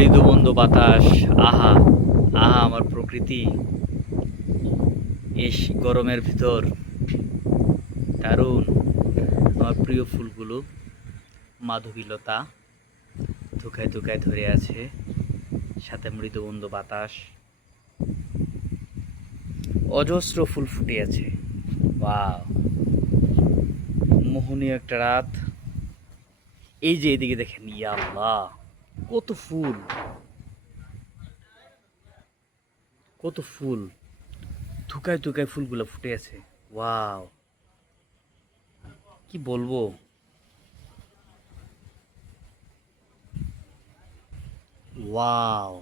মৃদু মন্দ বাতাস, আহা আহা আমার প্রকৃতি, এই গরমের ভিতর দারুণ। আমার প্রিয় ফুলগুলো মাধবীলতা থুকায় থুকায় ধরে আছে, সাথে মৃদু মন্দ বাতাস, অজস্র ফুল ফুটে আছে। ওয়াও, মোহনীয় একটা রাত। এই যে এদিকে দেখেন, ইয়া আল্লাহ, কত ফুল, কত ফুল, থুকায় থুকায় ফুলগুলো ফুটে আছে। ওয়াও, কি বলবো। ওয়াও,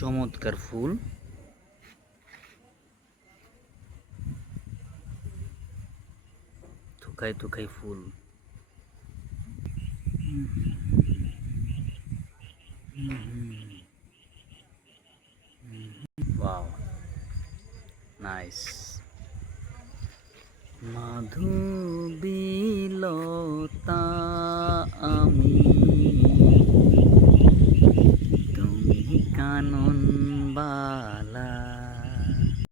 চমৎকার ফুল, থুকায় থুকায় ফুল। Wow, nice. মাধবীলতা আমি, তুমি কানন